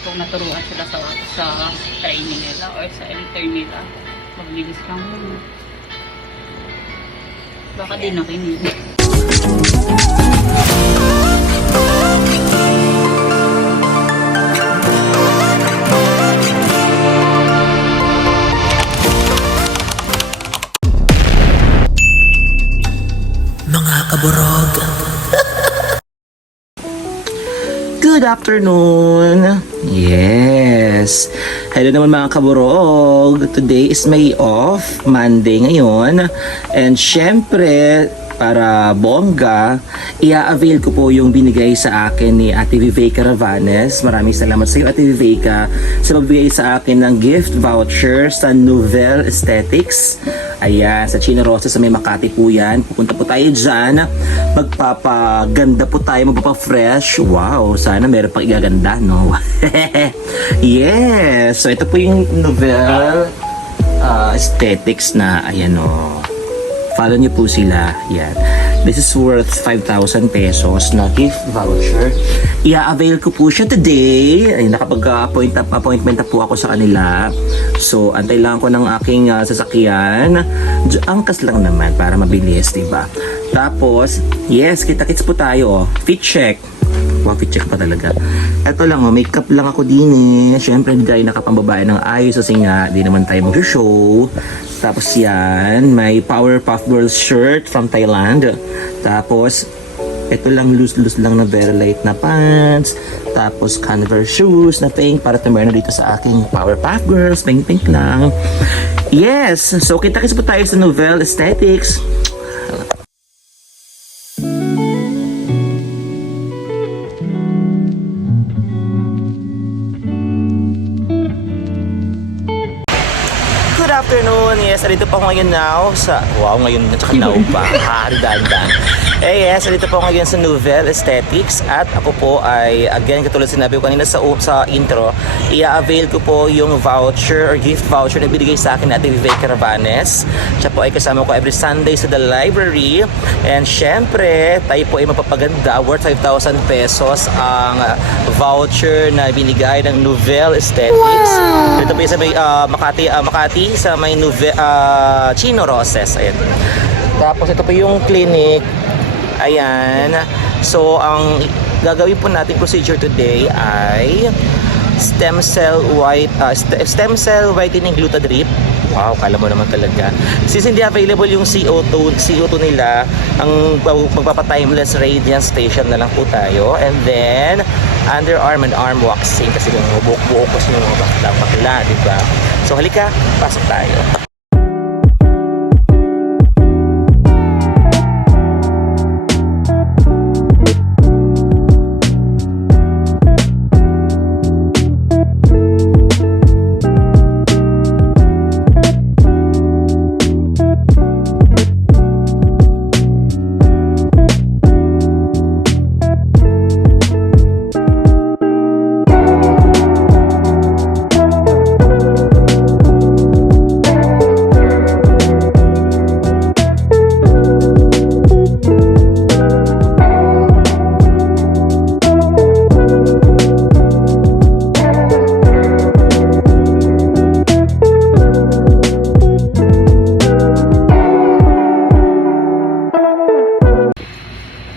kung naturuan sila sa training nila or sa intern nila. Maglinis lang muna. Baka di nakinig. Mga kaburog. Good afternoon. Yes. Hello naman mga kaburog. Today is May off. Monday ngayon. And syempre, para bongga, i-avail ko po yung binigay sa akin ni Ate Viveka Ravanes. Maraming salamat sa iyo, Ate Viveka, sa pagbigay sa akin ng gift voucher sa Nouvelle Aesthetics. Ayan, sa Chino Rosa sa may Makati po yan. Pupunta po tayo dyan. Magpapaganda po tayo, magpapa-fresh. Wow, sana meron pang igaganda, no? Yes! So, ito po yung Nouvelle Aesthetics na, ayan o. Follow niyo po sila. Yan. This is worth 5,000 pesos na gift voucher. I-avail ko po siya today. Ay, nakapag-appointment na po ako sa kanila. So, antay lang ko ng aking sasakyan. Angkas lang naman para mabilis, diba? Tapos, yes, kita-kits po tayo. Fit check. Wow, fit check pa talaga. Ito lang, makeup lang ako din eh. Siyempre, hindi tayo nakapambabae ng ayos kasi nga, di naman tayo mag-show. Tapos yan, may Powerpuff Girls shirt from Thailand. Tapos, ito lang, loose lang na very light na pants. Tapos, Converse shoes na pink para tumero dito sa aking Powerpuff Girls. Pink lang. Yes! So, kita-kits po tayo sa Nouvelle Aesthetics. Good afternoon. Yes, dito po ako ngayon now sa... Wow, ngayon na tsaka now pa. Dandan. Yes, dito po ako ngayon sa Nouvelle Aesthetics at ako po ay, again, katulad sinabi ko kanina sa intro, i-avail ko po yung voucher or gift voucher na binigay sa akin na Ate Viveka Ravanes. Siya po ay kasama ko every Sunday sa the library. And syempre, tayo po ay mapapaganda. Worth 5,000 pesos ang voucher na binigay ng Nouvelle Aesthetics. Wow! Dito po sa may Makati sa may Chino Roses. Ayan. Tapos ito po yung clinic. Ayan. So, ang gagawin po natin procedure today ay stem cell whitening glutadrip. Wow, kala mo naman talaga. Since hindi available yung CO2 nila, ang magpapa-timeless radiance facial na lang po tayo. And then, underarm and arm waxing kasi kung bubuo ko sa mga bakla, diba? So, halika, pasok tayo.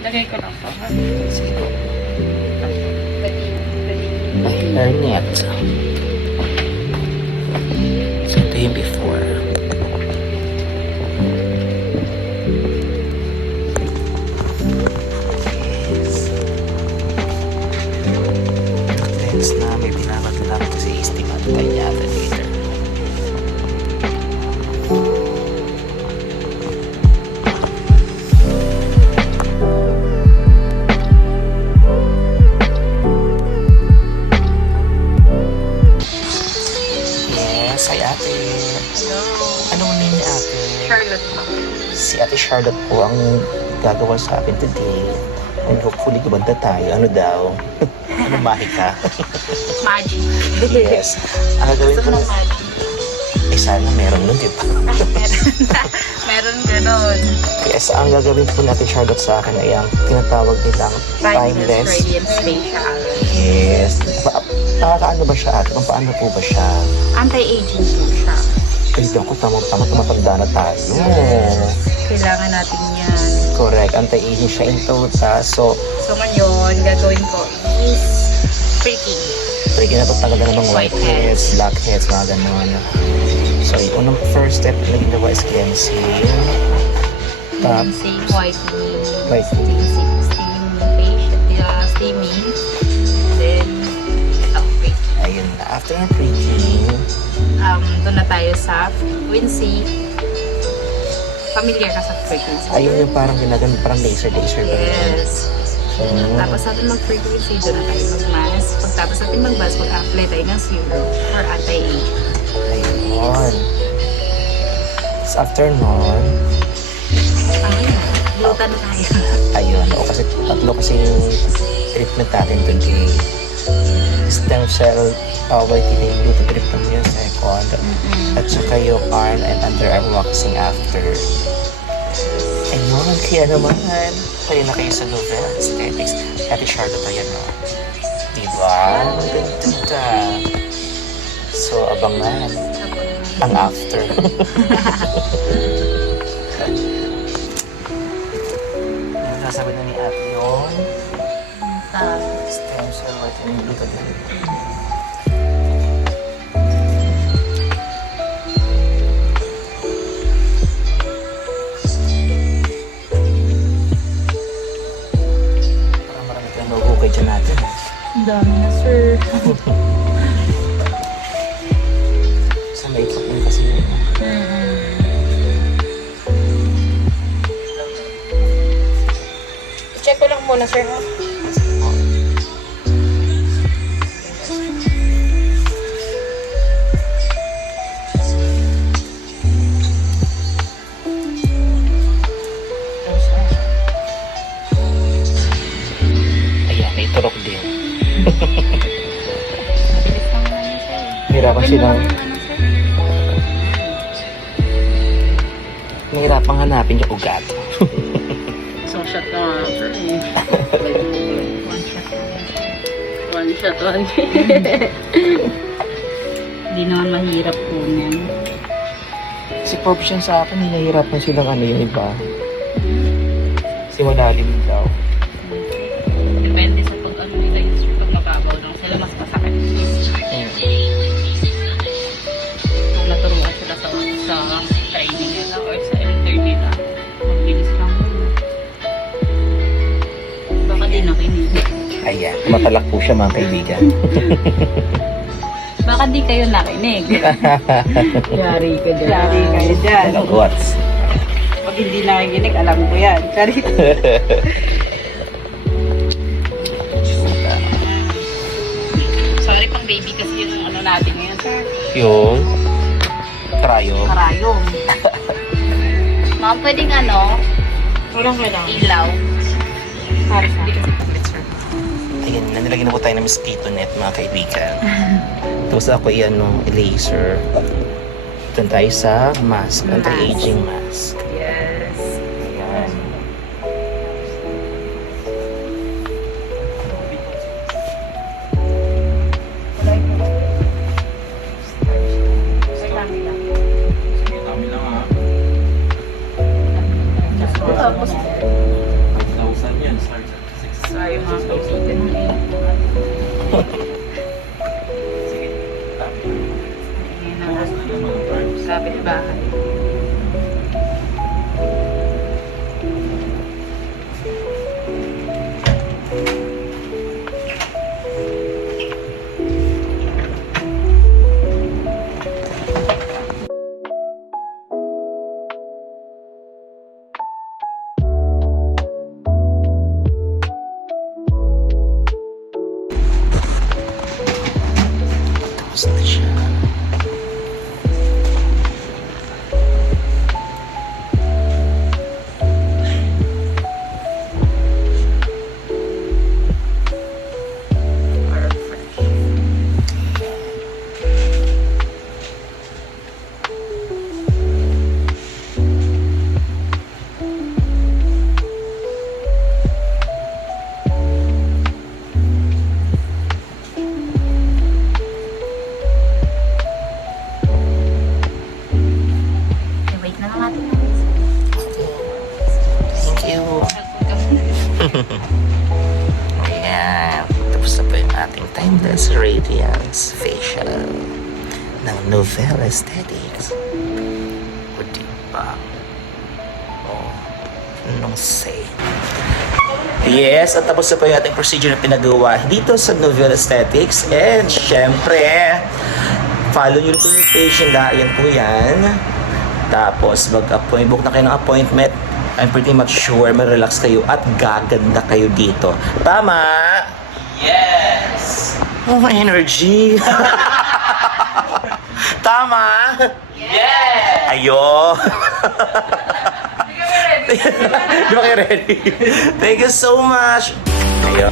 Lagay ko lang po. Hairnet. So, ito yung before. Yes. Trends na may pinapatulak kasi estimate pa niya later. Hi ate. Hello. Anong name ni ate? Charlotte po. Si ate Charlotte po ang gagawa sa akin today. And hopefully gumanda tayo. Ano daw? Ano mahika? Magic. Yes. Ang gagawin Gusto ko mo ng magic? eh sana meron nun, di ba? Meron ganon. Yes, ang gagawin po natin Charlotte sa akin ay ang tinatawag nilang Timeless timeless. Radiance Facial. Yes. Nakakaano ba siya ate? Kung paano po ba siya? Anti-aging po siya. Ay, ako, tama-tama, tumatanda na tayo. Kailangan natin yan. Correct, anti-aging siya in total. So, Ngayon, gagawin ko is freaking. pwede na pagtagal na ng white heads, black heads, mga ganon. So, yung unang first step na ginawa is cleansing. Cleansing, whitening, Whitening. steaming facial, steaming, then, freaking. Ayun na. After ng freaking, Doon na tayo sa frequency. Familiar ka sa frequency? ayun yung parang ginagamit, parang laser ba yun? Yes. Tapos natin mag-frequency, doon na tayo mag-mask. Pagtapos natin mag-mask, mag-apply tayo ng serum for anti-age. Ayun. So, after nun, Glutan tayo. ayun. O, kasi tatlo kasi yung treatment natin today. Stem cell whitening, glutathione treatment yung second. At saka yung arm and underarm waxing after. Ayun, kaya naman, pwede na kayo sa Novel Aesthetics. Ate Charlotte, ayan no. Diba? Ang ganda. So, abangan ang after. Yung sasabi na ni ate yun, stem cell whitening glutathione. Parang marami kang nahuhukay dyan natin. Ang dami na, sir. Sa makeup din kasi yun. Check ko lang muna, sir. Ayan, may turok din. Bilis lang naman, sir. Mahirapan silang, mahirapan hanapin yung ugat. Isang shot na nga, sir. One shot. One shot, one shot. Hindi naman mahirap po niyan. Si Pops yun sa akin, nahihirapan silang ano yung iba. Kasi malalim daw. Depende sa pag-ano nila yung pag mababaw lang sila, mas masakit. Kung naturuan sila sa training nila or sa intern nila, mabilis lang yun. Baka di nakinig. Ayan, matalak po siya mga kaibigan. Baka di kayo nakinig. Yari ka dyan. Yari kayo dyan. What's? Pag hindi nakikinig, alam ko yan. Charit. Sorry pang baby kasi yung ano natin ngayon, sir. Yung trayo. Karayong. Ma'am, pwedeng ano, Walang kailangan. ilaw. Para sa Hindi kasi paglit, sir. Ayan, nilagyan na po tayo ng mosquito net mga kaibigan. Tapos ako iyan nung laser. Ito tayo sa mask, anti-aging mask. Yes. Ayan. Tapos, 5,000 yan, start at 6,000. sorry mga kaibigan. Sige, tapos Ingay na nga. na lang mga parts. Kapit bahay. Tapos na siya. Radiance Facial ng Novelle Aesthetics. O diba? Oh, anong say? Yes, at tapos na po yung ating procedure na pinagawa dito sa Novelle Aesthetics. And syempre, follow nyo rin po yung page nila. Ayan po yan. Tapos mag-appoint, book na kayo ng appointment. I'm pretty much sure ma-relax kayo at gaganda kayo dito. Tama? Yes! Oh, energy! Tama? Yes! Ayo! Di ba kayo ready? Thank you so much! Ayo.